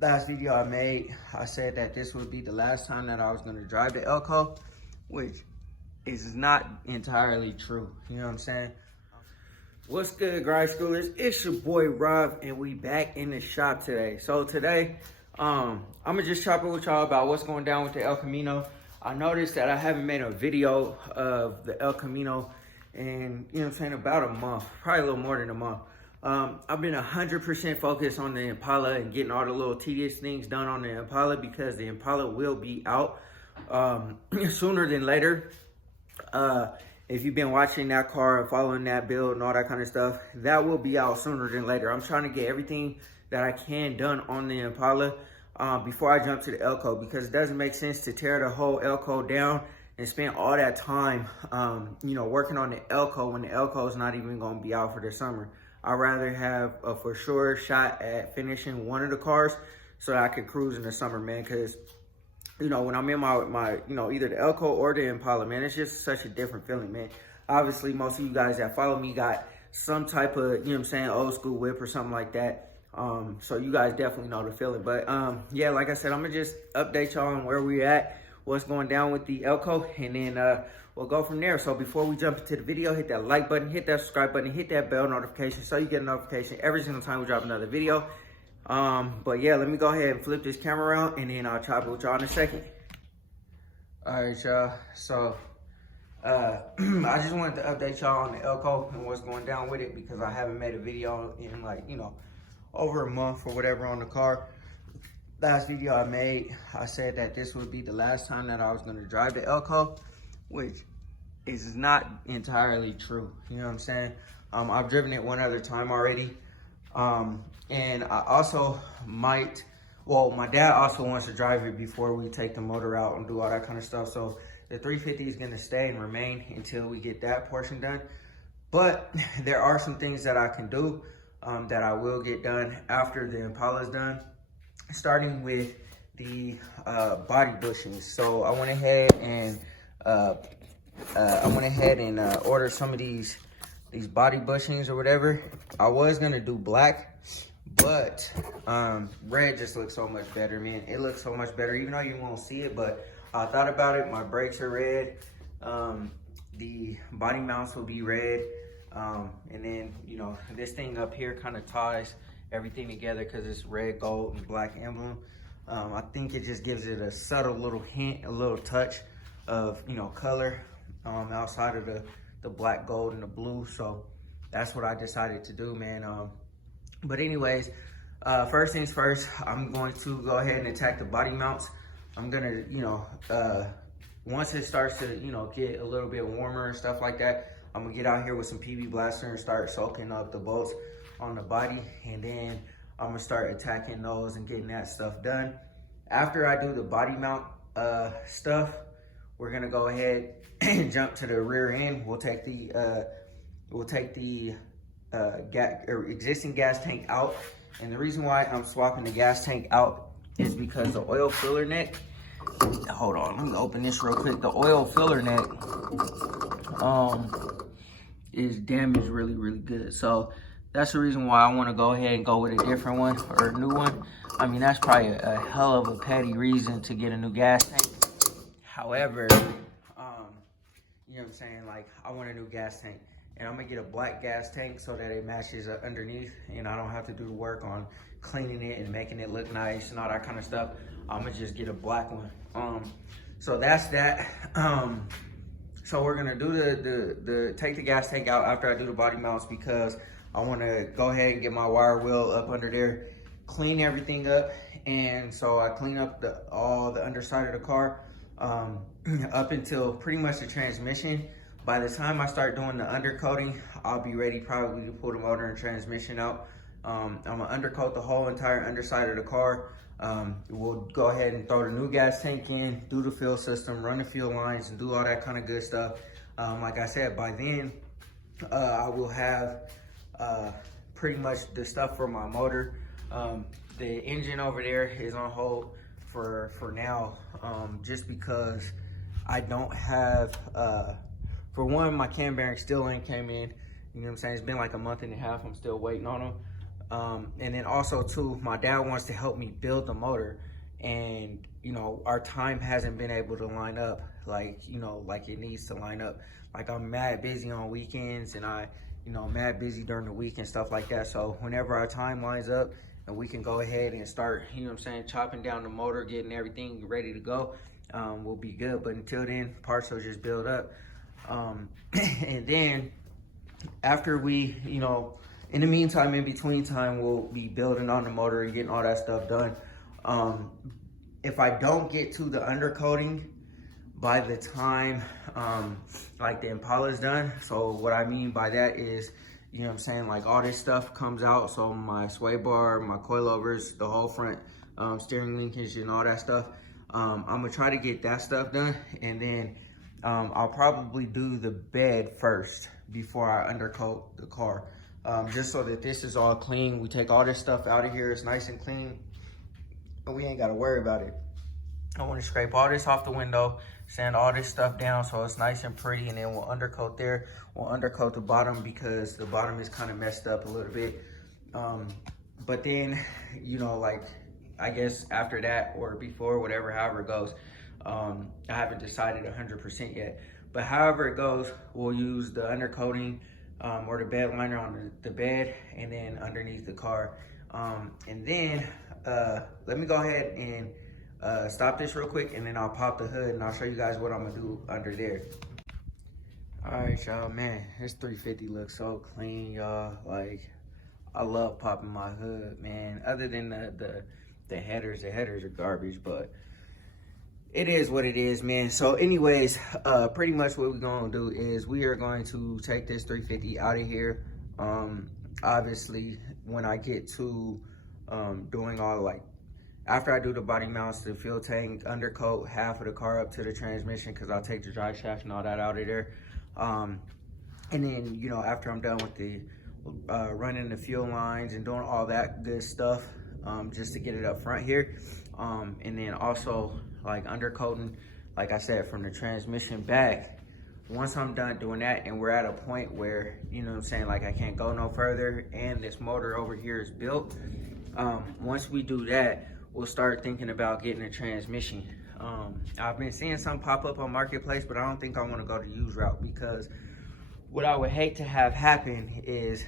Last video I made, I said that this would be the last time that I was going to drive the Elko, which is not entirely true. You know what I'm saying? What's good, Grind Schoolers? It's your boy Rob, and we back in the shop today. So today, I'm gonna just chop it with y'all about what's going down with the El Camino. I noticed that I haven't made a video of the El Camino in, you know what I'm saying, about a month, probably a little more than a month. I've been 100% focused on the Impala and getting all the little tedious things done on the Impala because the Impala will be out sooner than later. If you've been watching that car and following that build and all that kind of stuff, that will be out sooner than later. I'm trying to get everything that I can done on the Impala before I jump to the Elko, because it doesn't make sense to tear the whole Elko down and spend all that time, you know, working on the Elko when the Elko is not even going to be out for the summer. I'd rather have a for sure shot at finishing one of the cars so that I could cruise in the summer, man, because you know, when I'm in my you know, either the Elko or the Impala, man, it's just such a different feeling, man. Obviously, most of you guys that follow me got some type of, you know what I'm saying, old school whip or something like that. So you guys definitely know the feeling. But yeah, like I said, I'm gonna just update y'all on where we're at, what's going down with the Elko, and then we'll go from there. So before we jump into the video, hit that like button, hit that subscribe button, hit that bell notification so you get a notification every single time we drop another video. But yeah, let me go ahead and flip this camera around, and then I'll chop it with y'all in a second. All right, y'all. So, I just wanted to update y'all on the Elko and what's going down with it, because I haven't made a video in, like, you know, over a month or whatever on the car. Last video I made, I said that this would be the last time that I was going to drive the Elko, which is not entirely true. You know what I'm saying? I've driven it one other time already. And I also might, well, my dad also wants to drive it before we take the motor out and do all that kind of stuff. So the 350 is going to stay and remain until we get that portion done. But there are some things that I can do that I will get done after the Impala is done, starting with the body bushings. So I went ahead and ordered some of these body bushings or whatever. I was gonna do black, but red just looks so much better, man. It looks so much better, even though you won't see it. But I thought about it. My brakes are red. The body mounts will be red. And then, you know, this thing up here kind of ties everything together because it's red, gold, and black emblem. I think it just gives it a subtle little hint, a little touch of, you know, color outside of the black, gold, and the blue. So that's what I decided to do, man. But anyways, first things first, I'm going to go ahead and attack the body mounts. I'm gonna, you know, once it starts to, you know, get a little bit warmer and stuff like that, I'm gonna get out here with some PB Blaster and start soaking up the bolts on the body, and then I'm gonna start attacking those and getting that stuff done. After I do the body mount stuff, we're gonna go ahead and jump to the rear end. We'll take the existing gas tank out, and the reason why I'm swapping the gas tank out is because the oil filler neck, hold on, let me open this real quick. The oil filler neck is damaged really good. So that's the reason why I want to go ahead and go with a different one or a new one. I mean, that's probably a hell of a petty reason to get a new gas tank. However, you know what I'm saying, like, I want a new gas tank, and I'm gonna get a black gas tank so that it matches underneath, and I don't have to do the work on cleaning it and making it look nice and all that kind of stuff. I'm gonna just get a black one. So that's that. So we're gonna do take the gas tank out after I do the body mounts, because I want to go ahead and get my wire wheel up under there, clean everything up. And so I clean up all the underside of the car up until pretty much the transmission. By the time I start doing the undercoating, I'll be ready probably to pull the motor and transmission out. I'm gonna undercoat the whole entire underside of the car. We'll go ahead and throw the new gas tank in, do the fuel system, run the fuel lines, and do all that kind of good stuff. Like I said, by then, I will have pretty much the stuff for my motor. The engine over there is on hold for now, just because I don't have, for one, my cam bearing still ain't came in. You know what I'm saying? It's been like a month and a half. I'm still waiting on them. And then also too, my dad wants to help me build the motor, and you know, our time hasn't been able to line up like, you know, like it needs to line up. Like I'm mad busy on weekends, and you know, mad busy during the week and stuff like that. So whenever our time lines up and we can go ahead and start, you know what I'm saying, chopping down the motor, getting everything ready to go, we'll be good. But until then, parts will just build up. And then after we, you know, in the meantime, in between time, we'll be building on the motor and getting all that stuff done. If I don't get to the undercoating by the time like the Impala's done, so what I mean by that is, you know what I'm saying, like all this stuff comes out, so my sway bar, my coilovers, the whole front steering linkage and all that stuff, I'm gonna try to get that stuff done, and then I'll probably do the bed first before I undercoat the car, just so that this is all clean. We take all this stuff out of here, it's nice and clean, and we ain't gotta worry about it. I wanna scrape all this off the window, sand all this stuff down so it's nice and pretty, and then we'll undercoat there. We'll undercoat the bottom because the bottom is kind of messed up a little bit. But then, you know, like, I guess after that or before, whatever, however it goes, I haven't decided 100% yet. But however it goes, we'll use the undercoating or the bed liner on the bed and then underneath the car. And then let me go ahead and stop this real quick, and then I'll pop the hood and I'll show you guys what I'm gonna do under there. All right, y'all, man, this 350 looks so clean, y'all. Like, I love popping my hood, man. Other than the headers are garbage, but it is what it is, man. So anyways, pretty much what we're gonna do is we are going to take this 350 out of here. Obviously, when I get to doing all, like, after I do the body mounts, the fuel tank, undercoat half of the car up to the transmission, because I'll take the drive shaft and all that out of there. And then, you know, after I'm done with the running the fuel lines and doing all that good stuff, just to get it up front here. And then also, like, undercoating, like I said, from the transmission back. Once I'm done doing that and we're at a point where, you know what I'm saying, like I can't go no further and this motor over here is built, once we do that, we'll start thinking about getting a transmission. I've been seeing some pop up on Marketplace, but I don't think I want to go the used route, because what I would hate to have happen is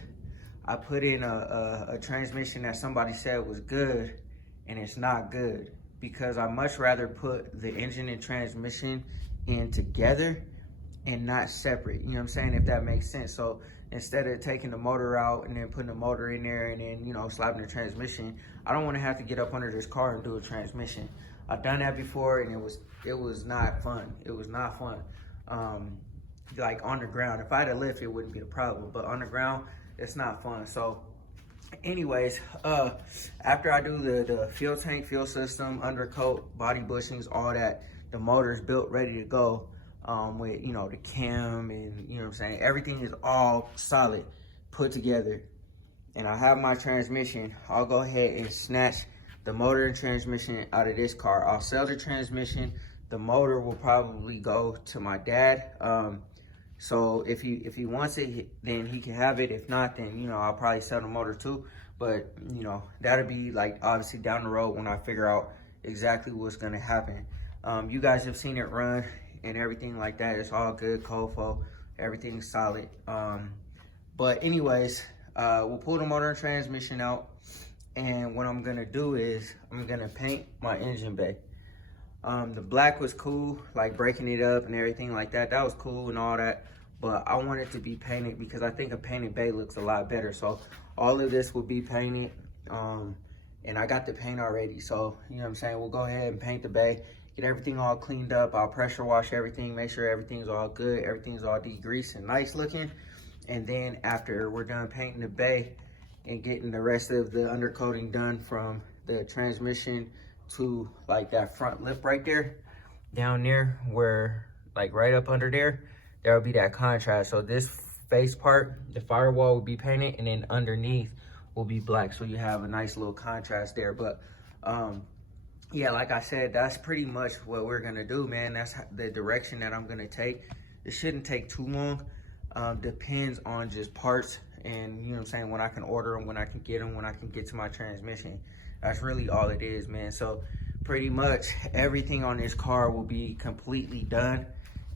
I put in a transmission that somebody said was good and it's not good, because I much rather put the engine and transmission in together and not separate, you know what I'm saying, if that makes sense. So instead of taking the motor out and then putting the motor in there and then, you know, slapping the transmission, I don't want to have to get up under this car and do a transmission. I've done that before, and it was not fun. It was not fun. Like on the ground, if I had a lift, it wouldn't be the problem, but on the ground, it's not fun. So anyways, after I do the fuel tank, fuel system, undercoat, body bushings, all that, the motor's built, ready to go, with, you know, the cam and, you know what I'm saying, everything is all solid, put together, and I have my transmission, I'll go ahead and snatch the motor and transmission out of this car. I'll sell the transmission. The motor will probably go to my dad. So if he wants it, then he can have it. If not, then, you know, I'll probably sell the motor too. But, you know, that'll be, like, obviously down the road when I figure out exactly what's gonna happen. You guys have seen it run and everything like that. It's all good, COFO, everything's solid. But anyways, we'll pull the motor and transmission out, and what I'm gonna do is I'm gonna paint my engine bay. The black was cool, like breaking it up and everything like that. That was cool and all that, but I want it to be painted because I think a painted bay looks a lot better. So all of this will be painted, and I got the paint already. So, you know what I'm saying, we'll go ahead and paint the bay, get everything all cleaned up. I'll pressure wash everything, make sure everything's all good, everything's all degreased and nice looking. And then after we're done painting the bay and getting the rest of the undercoating done from the transmission to, like, that front lip right there, down there, where, like, right up under there, there'll be that contrast. So this face part, the firewall will be painted, and then underneath will be black, so you have a nice little contrast there. But yeah, like I said, that's pretty much what we're gonna do, man. That's the direction that I'm gonna take. It shouldn't take too long. Depends on just parts and you know what I'm saying, when I can order them, when I can get them, when I can get to my transmission. That's really all it is, man. So pretty much everything on this car will be completely done,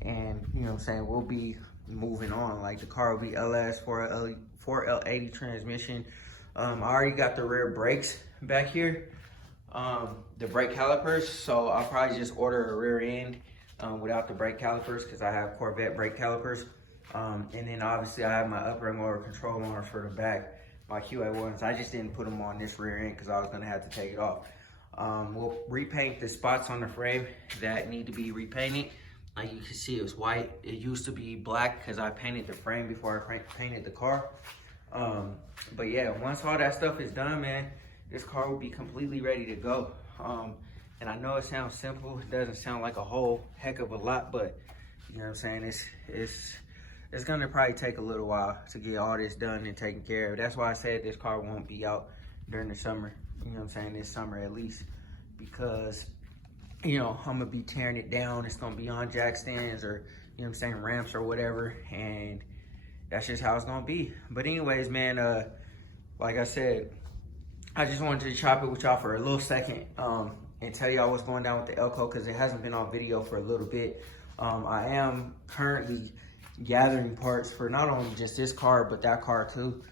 and you know what I'm saying, we'll be moving on. Like the car will be LS 4L80 transmission. I already got the rear brakes back here, the brake calipers, so I'll probably just order a rear end without the brake calipers, because I have Corvette brake calipers. And then obviously I have my upper and lower control arms for the back, my QA1s. I just didn't put them on this rear end because I was gonna have to take it off. We'll repaint the spots on the frame that need to be repainted. Like you can see, it's white. It used to be black because I painted the frame before I painted the car. But yeah, once all that stuff is done, man, this car will be completely ready to go. And I know it sounds simple. It doesn't sound like a whole heck of a lot, but you know what I'm saying? It's gonna probably take a little while to get all this done and taken care of. That's why I said this car won't be out during the summer. You know what I'm saying? This summer at least, because you know, I'm gonna be tearing it down. It's gonna be on jack stands, or you know what I'm saying, ramps or whatever, and that's just how it's gonna be. But anyways, man, like I said, I just wanted to chop it with y'all for a little second, and tell y'all what's going down with the Elko, because it hasn't been on video for a little bit. I am currently gathering parts for not only just this car, but that car too.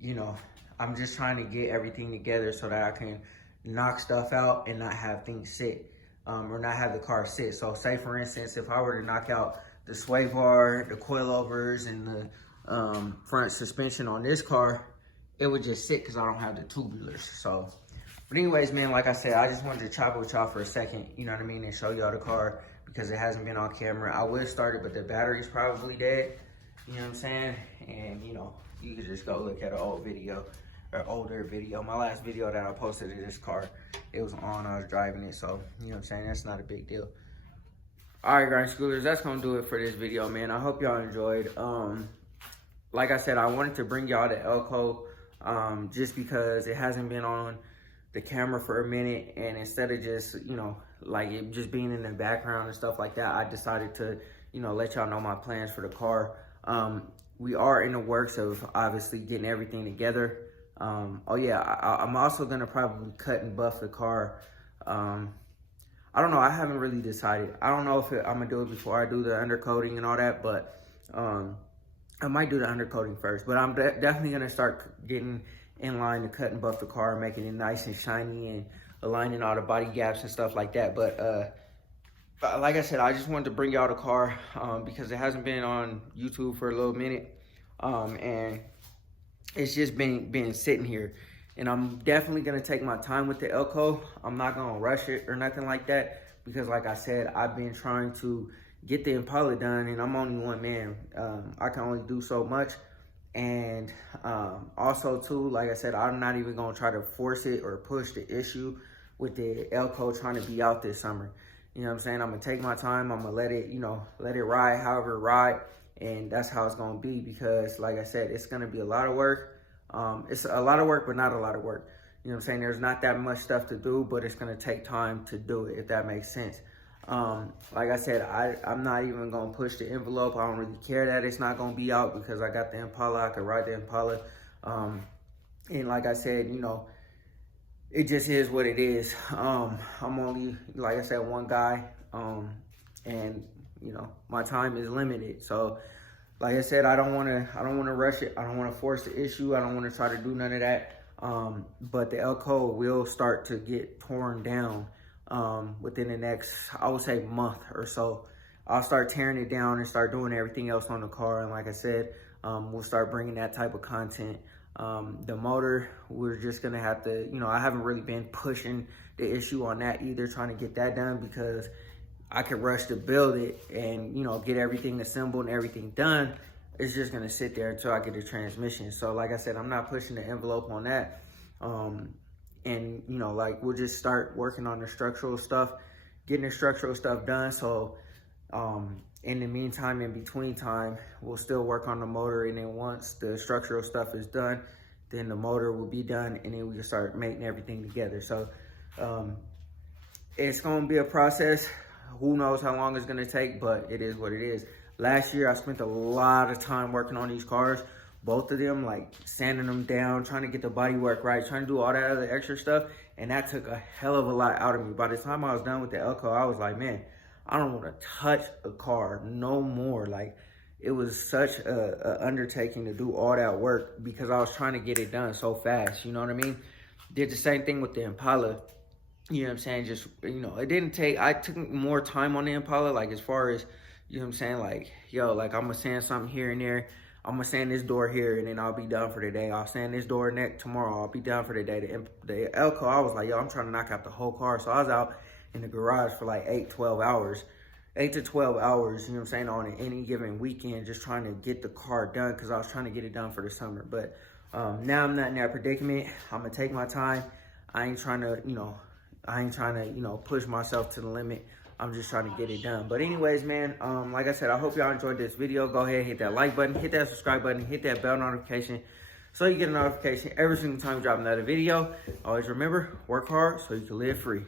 You know, I'm just trying to get everything together so that I can knock stuff out and not have things sit, or not have the car sit. So say for instance, if I were to knock out the sway bar, the coilovers, and the front suspension on this car, it would just sit because I don't have the tubulars. So, but anyways, man, like I said, I just wanted to chop it with y'all for a second, you know what I mean, and show y'all the car because it hasn't been on camera. I would start it, but the battery's probably dead, you know what I'm saying? And you know, you can just go look at an old video, or older video. My last video that I posted of this car, it was on, I was driving it, so you know what I'm saying, that's not a big deal. All right, grind schoolers, that's gonna do it for this video, man. I hope y'all enjoyed. Like I said, I wanted to bring y'all the Elko, just because it hasn't been on the camera for a minute, and instead of just, you know, like it just being in the background and stuff like that, I decided to, you know, let y'all know my plans for the car. We are in the works of obviously getting everything together. Oh yeah, I'm also gonna probably cut and buff the car. I don't know, I haven't really decided. I don't know if I'm gonna do it before I do the undercoating and all that, but I might do the undercoating first. But I'm definitely gonna start getting in line to cut and buff the car, making it nice and shiny and aligning all the body gaps and stuff like that. But like I said, I just wanted to bring y'all the car because it hasn't been on YouTube for a little minute, and it's just been sitting here. And I'm definitely gonna take my time with the Elko. I'm not gonna rush it or nothing like that, because like I said, I've been trying to get the Impala done, and I'm only one man. I can only do so much. And also too, like I said, I'm not even gonna try to force it or push the issue with the Elko trying to be out this summer. You know what I'm saying? I'm gonna take my time. I'm gonna let it, you know, let it ride however it ride, and that's how it's gonna be, because like I said, it's gonna be a lot of work. It's a lot of work, but not a lot of work. You know what I'm saying? There's not that much stuff to do, but it's gonna take time to do it, if that makes sense. Like I said, I'm not even gonna push the envelope. I don't really care that it's not gonna be out, because I got the Impala, I can ride the Impala. And like I said, you know, it just is what it is. I'm only, like I said, one guy, and you know, my time is limited. So like I said, I don't wanna rush it. I don't wanna force the issue. I don't wanna try to do none of that. But the Elko will start to get torn down within the next, I would say, month or so. I'll start tearing it down and start doing everything else on the car. And like I said, we'll start bringing that type of content. The motor, we're just gonna have to, you know, I haven't really been pushing the issue on that either, trying to get that done, because I could rush to build it and, you know, get everything assembled and everything done. It's just gonna sit there until I get the transmission. So like I said, I'm not pushing the envelope on that. And you know, like, we'll just start working on the structural stuff, getting the structural stuff done. So in the meantime, in between time, we'll still work on the motor, and then once the structural stuff is done, then the motor will be done, and then we can start making everything together. So it's gonna be a process. Who knows how long it's gonna take, but it is what it is. Last year, I spent a lot of time working on these cars, both of them, like sanding them down, trying to get the body work right, trying to do all that other extra stuff. And that took a hell of a lot out of me. By the time I was done with the Elko, I was like, man, I don't want to touch a car no more. Like, it was such a undertaking to do all that work because I was trying to get it done so fast. You know what I mean? Did the same thing with the Impala. You know what I'm saying? Just, you know, it didn't take, I took more time on the Impala, like as far as, you know what I'm saying? Like, yo, like I'm gonna sand something here and there. I'm gonna sand this door here and then I'll be done for the day. I'll sand this door tomorrow. I'll be done for the day. The Elko, I was like, yo, I'm trying to knock out the whole car. So I was out in the garage for like 8 to 12 hours, you know what I'm saying, on any given weekend, just trying to get the car done because I was trying to get it done for the summer. But now I'm not in that predicament. I'm gonna take my time. I ain't trying to, you know, push myself to the limit. I'm just trying to get it done. But anyways, man, like I said, I hope y'all enjoyed this video. Go ahead, hit that like button, hit that subscribe button, hit that bell notification so you get a notification every single time we drop another video. Always remember, work hard so you can live free.